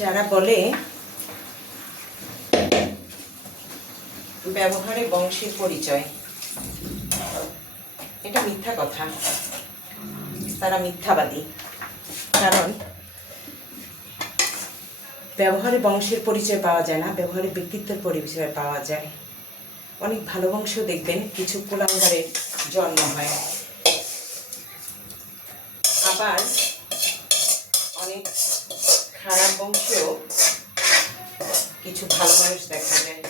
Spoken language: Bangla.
যারা বলে ব্যবহারে বংশের পরিচয়, এটা মিথ্যা কথা। তারা মিথ্যাবাদী। কারণ ব্যবহারে বংশের পরিচয় পাওয়া যায় না, ব্যবহারে ব্যক্তিত্বের পরিচয় পাওয়া যায়। অনেক ভালো বংশ দেখবেন কিছু কুলাঙ্গারের জন্ম হয়, আবার অনেক খারাপ বংশেও কিছু ভালো মানুষ দেখা যায়।